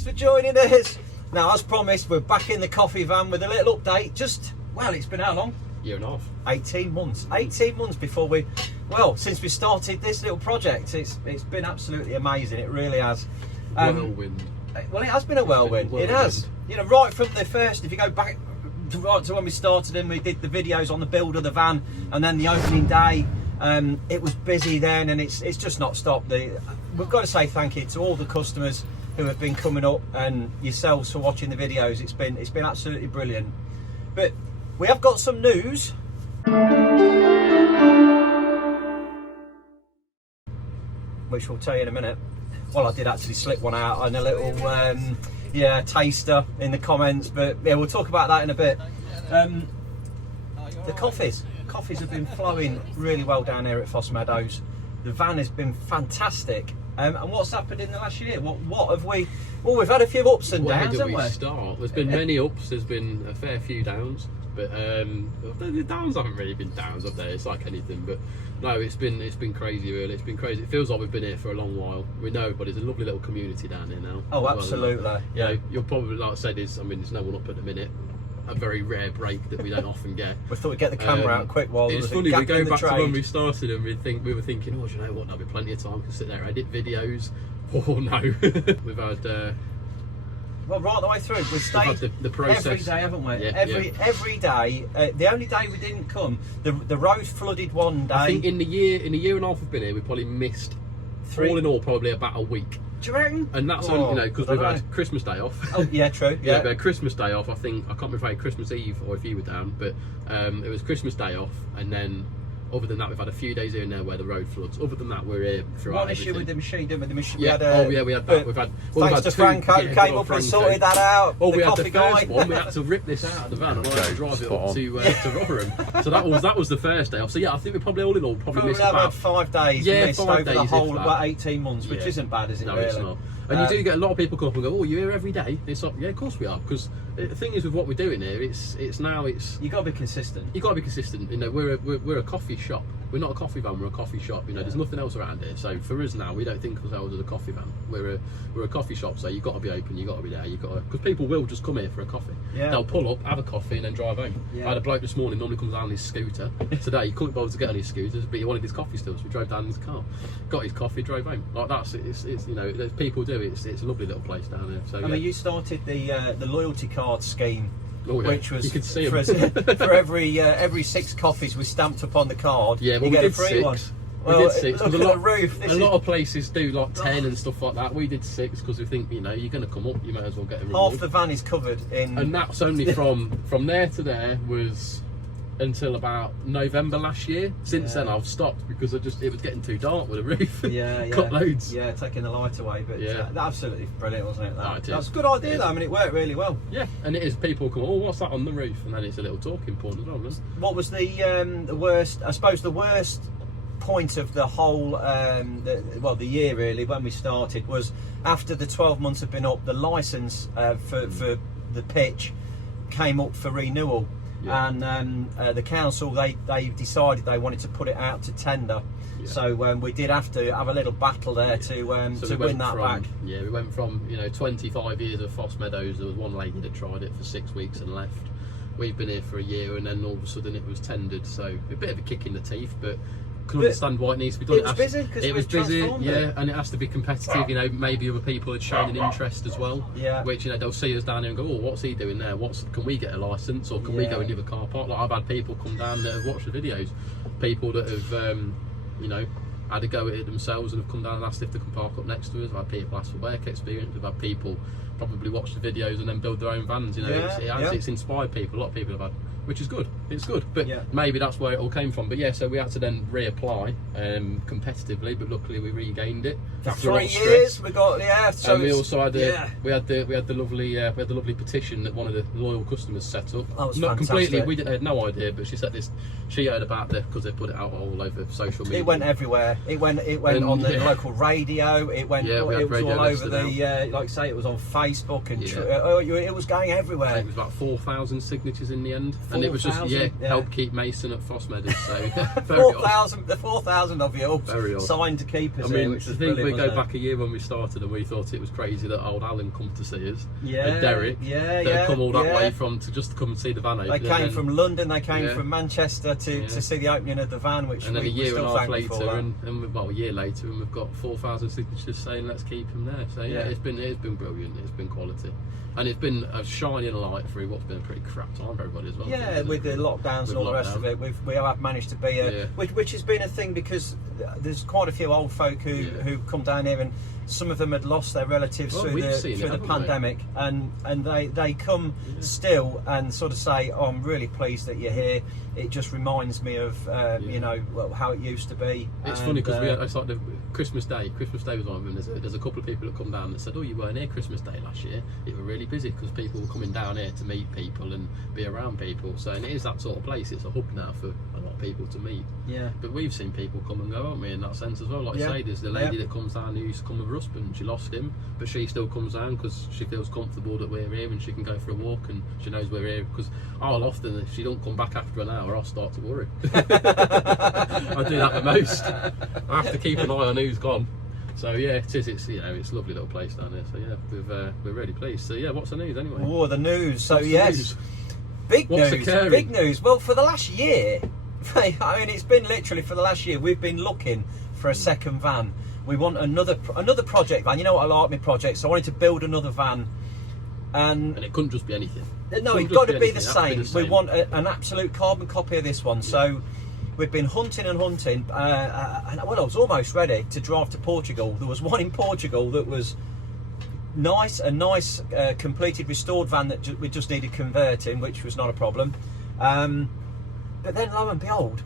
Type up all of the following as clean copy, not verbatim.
Thanks for joining us. Now, as promised, we're back in the coffee van with a little update. Well, it's been how long? Year and a half. 18 months. 18 months before since we started this little project. It's been absolutely amazing. It really has. Whirlwind. Well, it has been a whirlwind. It has. You know, right from the first, if you go back right to when we started and we did the videos on the build of the van, and then the opening day, it was busy then, and it's just not stopped. We've got to say thank you to all the customers who have been coming up, and yourselves for watching the videos. It's been absolutely brilliant. But we have got some news. Which we'll tell you in a minute. Well, I did actually slip one out on a little taster in the comments, but yeah, we'll talk about that in a bit. The coffees have been flowing really well down here at Fosse Meadows. The van has been fantastic. And what's happened in the last year? What have we? Well, we've had a few ups and downs, haven't we? Where do we start? There's been many ups. There's been a fair few downs, but the downs haven't really been downs up there. It's like anything, but no, it's been crazy. Really, it's been crazy. It feels like we've been here for a long while. We know everybody. There's a lovely little community down here now. Oh, absolutely. Well, yeah, you'll probably, like I said, there's no one up at the minute. A very rare break that we don't often get. We thought we'd get the camera out quick while it's funny. We go back to when we started, and we were thinking, oh, do you know what? There'll be plenty of time to sit there and edit videos. Oh no, we've had. Well, right the way through. We've stayed the process every day, haven't we? Yeah, every day. The only day we didn't come, the road flooded one day. I think in the year and a half we've been here, we probably missed all in all probably about a week. Do you reckon? And that's only, because we've had Christmas Day off. Oh yeah, true. Yeah, we had Christmas Day off. I can't remember if I had Christmas Eve or if you were down, but it was Christmas Day off, and then. Other than that, we've had a few days here and there where the road floods. Other than that, we're here throughout. One issue with the machine, didn't we? The machine. Yeah. We had that. We've had. Thanks to Franco, came up and sorted that out. Oh, we had the first one. We had to rip this out of the van and drive it up to Rotherham. So that was the first day off. So yeah, I think we probably all in all missed about 5 days. Yeah, 5 over days. the whole about 18 months, which isn't bad, is it? No, really? it's not. And you do get a lot of people come up and go, "Oh, you're here every day?" It's like, yeah, of course we are. Because the thing is with what we're doing here, it's you got to be consistent. You got to be consistent. You know, we're a coffee shop. We're not a coffee van. We're a coffee shop. You know, there's nothing else around here. So for us now, we don't think of ourselves as a coffee van. We're a coffee shop. So you've got to be open. You've got to be there. Because people will just come here for a coffee. Yeah. They'll pull up, have a coffee, and then drive home. Yeah. I had a bloke this morning. Normally comes down on his scooter. Today he couldn't bother to get on his scooter, but he wanted his coffee still, so we drove down in his car, got his coffee, drove home. Like that's it's you know, people do it. It's a lovely little place down there. So I mean, you started the loyalty card scheme. Oh, yeah. Which was you could see for every 6 coffees we stamped up on the card. Yeah, well, you get a free one. We did 6. Look at the roof. A lot of places do like 10 and stuff like that. We did 6 because we think, you know, you're going to come up, you might as well get a reward. Half the van is covered in. And that's only from there to there was until about November last year. Since then I've stopped because it was getting too dark with the roof. Yeah. Cut loads. Yeah, taking the light away, but absolutely brilliant, wasn't it? That's a good idea though. I mean, it worked really well. Yeah, and it is. People come, oh, what's that on the roof? And then it's a little talking point as well. What was the worst? I suppose the worst point of the whole the year really when we started was after the 12 months have been up, the license for the pitch came up for renewal. Yeah. And the council they decided they wanted to put it out to tender. Yeah. So we did have to have a little battle there to win that back. Yeah, we went from 25 years of Fosse Meadows. There was one lady that tried it for 6 weeks and left. We've been here for a year, and then all of a sudden it was tendered. So a bit of a kick in the teeth, but can understand why it needs to be done. It was busy because it was busy, and it has to be competitive. You know, maybe other people had shown an interest as well. Yeah. Which they'll see us down here and go, oh, what's he doing there? Can we get a license, or can we go into the car park? Like I've had people come down that have watched the videos, people that have had a go at it themselves and have come down and asked if they can park up next to us. I've had people ask for work experience. We've had people probably watch the videos and then build their own vans. It's inspired people. A lot of people have had, which is good. It's good, but maybe that's where it all came from. But yeah, so we had to then reapply competitively, but luckily we regained it after 3 years. We got So and we also had we had the lovely petition that one of the loyal customers set up. That was not fantastic. Completely. We had no idea, but she set this. She heard about it because they put it out all over social media. It went everywhere. It went on the local radio. It went. It was all over the like I say. It was on Facebook and it was going everywhere. It was about 4,000 signatures in the end, and it was just Mason. Yeah, help keep Mason at Fosse Meadows. So 4,000 of you all signed to keep us. I mean, which was we brilliant, go back a year when we started, and we thought it was crazy that old Alan come to see us. Yeah, and Derek. Yeah, that had come all that way just to come and see the van open. They came from London. They came from Manchester to see the opening of the van, which and then a year and a half later, and a year later, and we've got 4,000 signatures saying let's keep him there. So yeah, it's been brilliant. It's been quality, and it's been a shining light through what's been a pretty crap time for everybody as well. Yeah, with the lockdowns and all the rest of it, we have managed to be which has been a thing, because there's quite a few old folk who come down here, and some of them had lost their relatives through the pandemic, and they come still and sort of say, oh, I'm really pleased that you're here. It just reminds me of how it used to be. It's funny because it's like the Christmas Day was one of them. There's a couple of people that come down that said, oh, you weren't here Christmas Day last year. It was really busy because people were coming down here to meet people and be around people. So, and it is that sort of place. It's a hub now for a lot of people to meet. Yeah. But we've seen people come and go, haven't we, in that sense as well. Like you say, there's the lady that comes down who used to come with her husband. She lost him, but she still comes down because she feels comfortable that we're here and she can go for a walk and she knows we're here. Because I'll often, if she don't come back after an hour, I'll start to worry. I do that the most. I have to keep an eye on who's gone. So yeah, it's a lovely little place down there. So yeah, we're really pleased. So yeah, what's the news anyway? Oh, the news. So yes, big news. Well, for the last year, I mean, it's been literally for the last year. We've been looking for a second van. We want another project van. You know what I like my projects. So I wanted to build another van, and it couldn't just be anything. No, it's got to be the same. We want an absolute carbon copy of this one. Yeah. So we've been hunting and hunting, and I was almost ready to drive to Portugal. There was one in Portugal that was a nice completed restored van that we just needed converting, which was not a problem. But then lo and behold,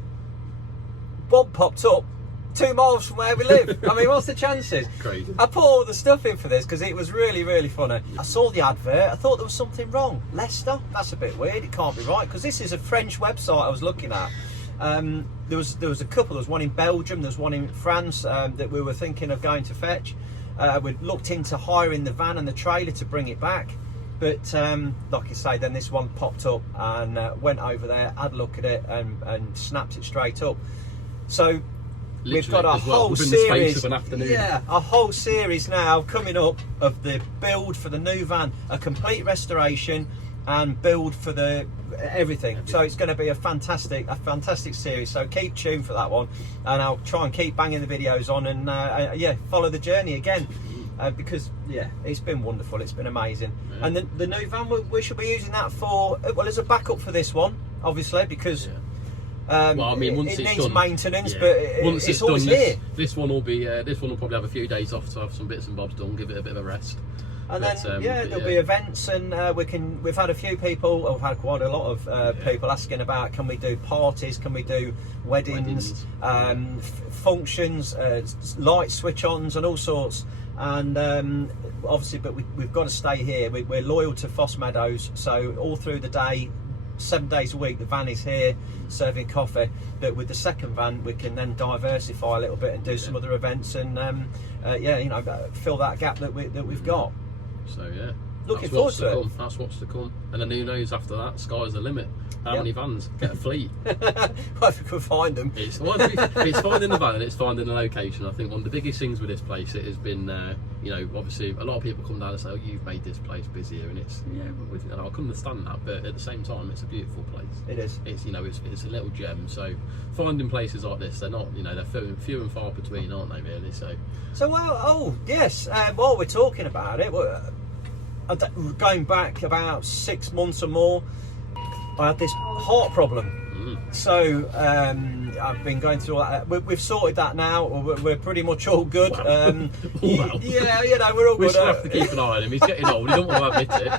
Bob popped up 2 miles from where we live. I mean, what's the chances? Crazy. I put all the stuff in for this because it was really, really funny. I saw the advert. I thought there was something wrong. Leicester? That's a bit weird. It can't be right because this is a French website I was looking at. There was a couple. There was one in Belgium. There was one in France that we were thinking of going to fetch. We looked into hiring the van and the trailer to bring it back. But like I say, then this one popped up and went over there, had a look at it and snapped it straight up. So literally, we've got a whole series, a whole series now coming up of the build for the new van, a complete restoration and build for the everything. So it's going to be a fantastic series. So keep tuned for that one, and I'll try and keep banging the videos on and follow the journey again. Because it's been wonderful, it's been amazing. And the new van, we should be using that for as a backup for this one, obviously, because well, I mean, once it it's needs done, maintenance, but once it's done, always here. This one will be this one will probably have a few days off to have some bits and bobs done, give it a bit of a rest. And then there'll be events, and we've had a few people, I've had quite a lot of people asking about, can we do parties, can we do weddings. Functions, light switch-ons and all sorts. And obviously, but we've got to stay here. We're loyal to Fosse Meadows, so all through the day, 7 days a week, the van is here serving coffee. But with the second van, we can then diversify a little bit and do some other events and fill that gap that we've got. So yeah, looking forward to it. That's what's to come. And then who knows after that? Sky's the limit. How many vans? Get a fleet. Well, if we can find them. It's finding the van and it's finding the location. I think one of the biggest things with this place, it has been, obviously a lot of people come down and say, oh, you've made this place busier, and it's, I can understand that, but at the same time, it's a beautiful place. It is. It's, it's a little gem. So finding places like this, they're not, they're few and far between, aren't they, really? So while we're talking about it, going back about 6 months or more, I had this heart problem. So I've been going through all that. We've sorted that now. We're pretty much all good. Well. We're all good. We still have to keep an eye on him. He's getting old. You don't want to admit it.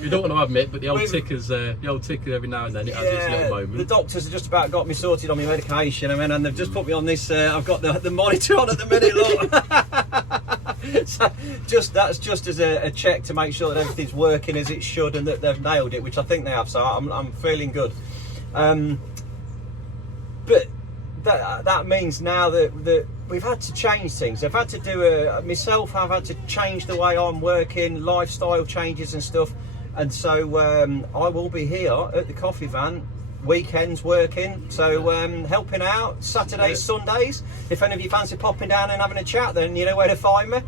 You don't want to admit, but the old ticker every now and then it has its little moment. The doctors have just about got me sorted on my medication. And they've just put me on this. I've got the monitor on at the minute. Look. So that's just as a check to make sure that everything's working as it should and that they've nailed it, which I think they have. So I'm feeling good. But that means now that we've had to change things. I've had to do I've had to change the way I'm working, lifestyle changes and stuff. And so I will be here at the coffee van weekends working, so helping out Saturdays, Sundays. If any of you fancy popping down and having a chat, then you know where to find me.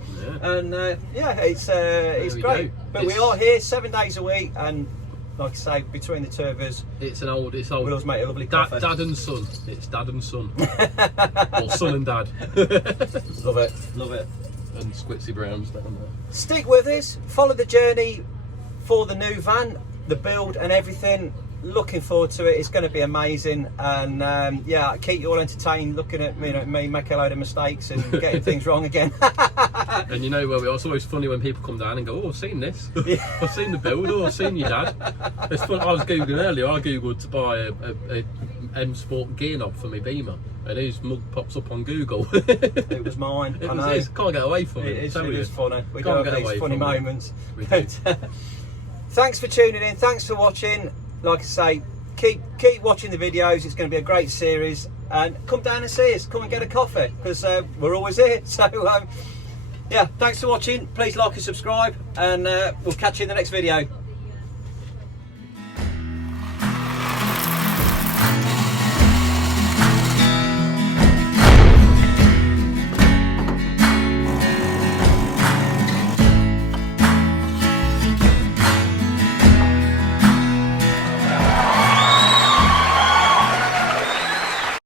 And it's great. But we are here 7 days a week, and like I say, between the two of us, it's old. We'll always make a lovely coffee. Dad and son. It's dad and son. Or son and dad. Love it. And Squitsy Browns down there. Stick with us. Follow the journey for the new van, the build and everything. Looking forward to it. It's going to be amazing, and keep you all entertained looking at me make a load of mistakes and getting things wrong again. And you know where we are. It's always funny when people come down and go, "Oh, I've seen this. I've seen the build. Oh, I've seen your dad." It's fun. I was googling earlier. I googled to buy a M Sport gear knob for my Beamer, and his mug pops up on Google. It was mine. I know. Can't get away from it. It is funny. We do have these funny moments. Thanks for tuning in. Thanks for watching. Like I say, keep watching the videos. It's going to be a great series, and come down and see us. Come and get a coffee, because we're always here. So thanks for watching. Please like and subscribe, and we'll catch you in the next video.